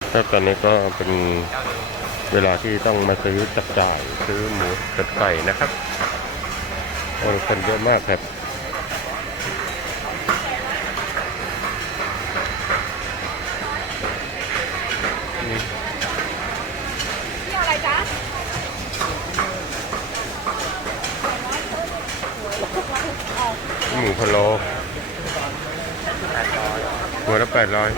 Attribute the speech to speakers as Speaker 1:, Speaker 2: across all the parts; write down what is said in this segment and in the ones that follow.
Speaker 1: แล้วตอนนี้ก็เป็นเวลาที่ต้องมาซื้อจับจ่ายซื้อหมูกับไก่นะครับคนเยอะมากครับ
Speaker 2: นี่อะไรจ๊ะ
Speaker 1: หมูพะโล้หัวละ800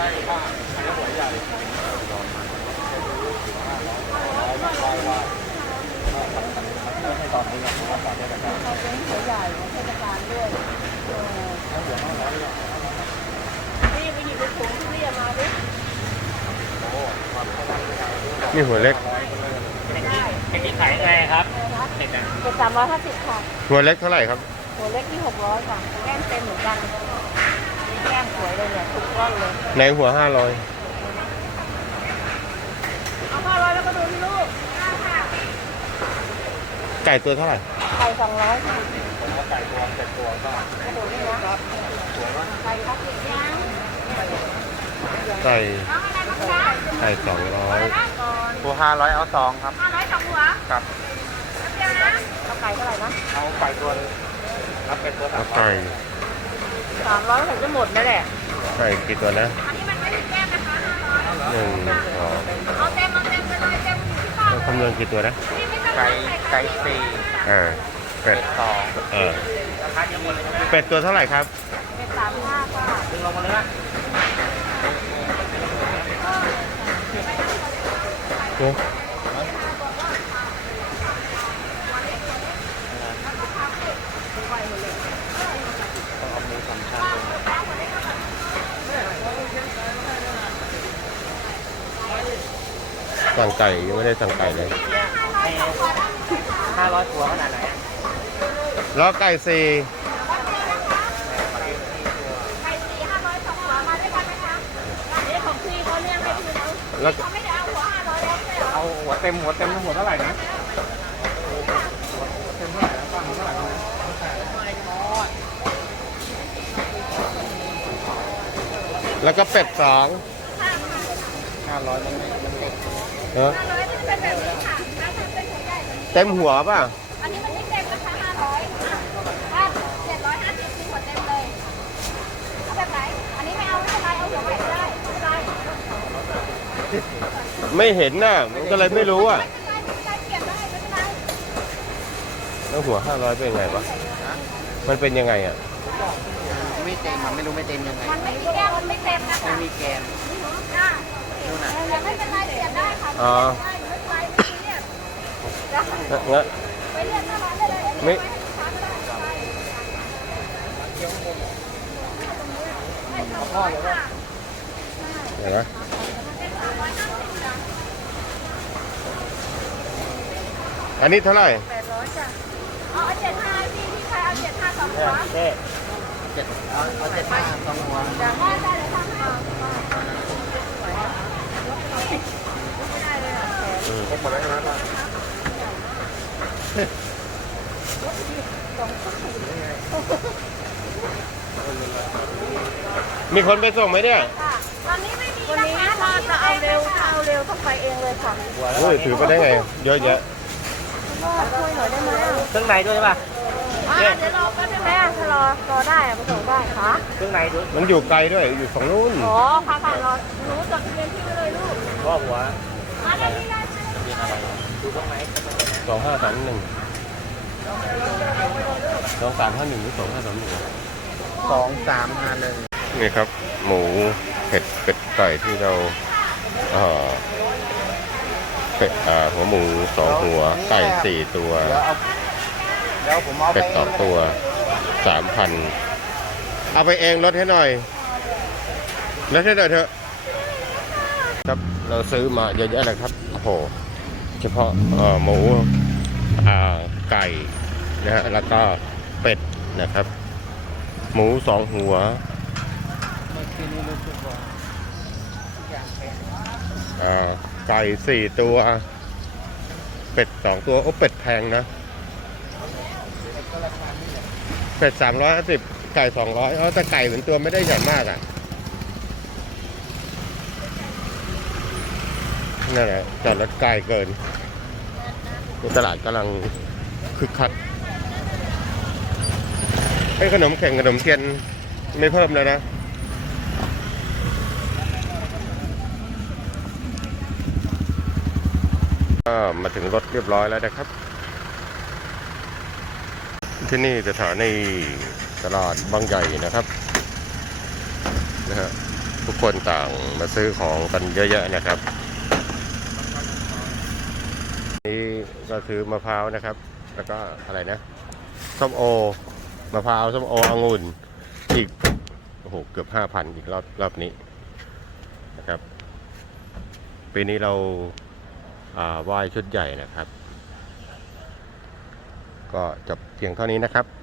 Speaker 1: นี่หัวเล็ก
Speaker 3: เทคนิคขายยังไงครับเด็กนะ
Speaker 2: เป็น350ค่ะ
Speaker 1: หัวเล็กเท่าไหร่ครับ
Speaker 2: หัวเล็กที่600ค่ะแก้มเต็มเหมือนกันแก้มสวยเลยเนี่ยทุกก้อนเลย
Speaker 1: ในหัว500
Speaker 2: เอา500แล้วก็ดูที่ลูก
Speaker 1: ไก่ตัวเท่าไหร่
Speaker 2: ไก่200ค่ะ
Speaker 3: ผมว่าไก่ตัวเจ็ดตัวก็
Speaker 2: กระดูกนี่นะไก่ครับอีกยัง
Speaker 1: ไก่
Speaker 2: น้องอะไรบ้างจ๊ะ
Speaker 1: ไก่200
Speaker 2: ก่อน
Speaker 3: ตัว500เอา2ครับ
Speaker 2: 500 2หัว
Speaker 3: ครับ
Speaker 2: เดียวนะเอาไก่เท่าไหร่นะ
Speaker 3: เอาไก่ตัวรับเป็นตัว
Speaker 1: เอาไก่
Speaker 2: 300ถึงจะหมดนั่นแหละ
Speaker 1: ไก่กี่ตัวนะ
Speaker 2: อันนี้มันไม่ถึงแก้มนะคะ500
Speaker 1: 1 2
Speaker 2: เอาเต็มไปเลยเต็มที่บ้าน
Speaker 1: เราคำนวณกี่ตัวนะ
Speaker 2: นี่ไม่ต้อง
Speaker 3: ไก่สี่
Speaker 1: เป็ด
Speaker 3: สอง
Speaker 1: เป็ด
Speaker 3: ราคาเดียวหมดเลยใช่ไหม
Speaker 1: เป็ดตัวเท่าไหร่ครับ
Speaker 2: เป็น35ค่ะ
Speaker 3: ดึงลงมาเลยนะ
Speaker 1: โอ้สั่งไก่ยังไม่ได้สั่งไก่เลย
Speaker 3: 500ตัวขนาดไหน
Speaker 1: แล้วไก่4
Speaker 2: ไก่4 500 2หัวมาด้วยกันไหมคะอันนี้ของพี่เขาเลี้ยงให้พี่เขา
Speaker 1: แล้ว
Speaker 2: เขาไม่ได้เอาหัว500แล้วไม่เหรอ
Speaker 3: เอาหัวเต็มทั้งหมดเท่าไหร่นะเต็มเท่าไหร่แล้วป้าเท่าไหร่นะ
Speaker 1: แล้วก็เป็ด2
Speaker 3: 500มันเด็ก
Speaker 1: เนอะ
Speaker 2: 500ที่เป็นแบบนี้ค่ะถ้าทำเป็นหัวใหญ่
Speaker 1: เต็มหัวป่ะ
Speaker 2: อันนี้มันไม่เต็มนะคะ500ถ้า750คือหัวเต็มเลยเอาแบบไหนอันนี้ไม่เอาไม่เป็นไรเอาหัวใหม่ก็ได้ไม่เป็นไร
Speaker 1: ไม่เห็นน่ะมันก็เลยไม่รู้อ่ะ
Speaker 2: ไม่เป็นไรไม่เป็นไรเปลี่ยนได้ไม่เป็นไร
Speaker 1: แล้วหัว500เป็นไงวะมันเป็นยังไงอ่ะ
Speaker 3: ไม่เต็มมันไม่รู้ไม่เต็มยังไง
Speaker 2: มันไม่มีแก้วมันไม่เต็มนะคะ
Speaker 3: ไม่มีแกน
Speaker 2: อ่ะยังไม่เป็นไรเปลี่ยนได้ค่ะ
Speaker 1: อ๋อ
Speaker 2: ไม่เป็นไรไม่เป็นไรเนี่ยจะ
Speaker 1: งั้น
Speaker 2: ไปเรียกหน้าร้านได้เลย
Speaker 1: ไม่
Speaker 2: ไม่ให้ลูกค้าก็ได้ไปไม่ทำร้อยค่ะ
Speaker 1: เห็นไหม
Speaker 2: เป็น350จ้ะ
Speaker 1: อันนี้เท่าไหร่
Speaker 2: 800จ้ะเอา75พี่ใครเอา75 2หัว
Speaker 3: เจ๊เอา7 5 2หัว
Speaker 2: จ้ะได้เลยทำให้ไม่ได้เลยอ่ะ
Speaker 3: ครบหมดแล้วใช่ไหมป้า
Speaker 1: มีคนไปส่งไหมเนี่ย
Speaker 2: ค่ะตอนนี้ไม่มีวันนี้ถ้าจะเอาเร็วต้องไปเองเลยค่ะ
Speaker 1: โอ้ยถือไปได้ไง เยอะแยะ
Speaker 2: ช่วยหน่อยได้ไหมอ่ะ
Speaker 3: เครื่องในด้วยใช่ป่ะ
Speaker 2: เดี๋ยวรอแป๊บนึงแม่ถ้ารอได้อะไปส่งได้ค่ะ
Speaker 3: เครื่องในด้วย
Speaker 1: มันอยู่ไกลด้วย อยู่ฝั่งนู้น
Speaker 2: อ๋อค่ะรอหนูจดทะเบียนพี่ไว้เลยลูก
Speaker 3: ก็หัว
Speaker 2: มาได้ที่ได้
Speaker 3: มีอะไรดูตรงไหน
Speaker 1: 2531 2351หรือ2531
Speaker 3: 2351
Speaker 1: นี่ครับ หมูเผ็ดเป็ดไก่ที่เราเป็ดหัวหมู2หัวไก่4ตัว
Speaker 3: เดี๋ยวผมเอาไป
Speaker 1: เป็ด2ตัว 3,000 เอาไปเองลดให้หน่อยลดให้หน่อยเถอะครับเราซื้อมาเยอะแยะเลยครับโอ้โหเฉพาะหมูไก่นะฮะแล้วก็เป็ดนะครับ หมู2หัวไก่4ตัวเป็ด2ตัวโอ้เป็ดแพงนะเป็ด350ไก่200แต่ไก่เหมือนตัวไม่ได้ใหญ่มากอ่ะนั่นแหละจอดรถไกลเกินตลาดกำลังคึกคักไอ้ขนมแข่งขนมเทียนไม่เพิ่มแล้วนะก็มาถึงรถเรียบร้อยแล้วนะครับที่นี่สถานีตลาดบางใหญ่นะครับนะฮะทุกคนต่างมาซื้อของกันเยอะแยะนะครับนี่ก็ซื้อมะพร้าวนะครับแล้วก็อะไรนะส้มโอมะพร้าวส้มโอองุ่นอีกโอ้โหเกือบ 5,000 อีกรอบนี้นะครับปีนี้เราไหว้ชุดใหญ่นะครับก็จบเพียงเท่านี้นะครับ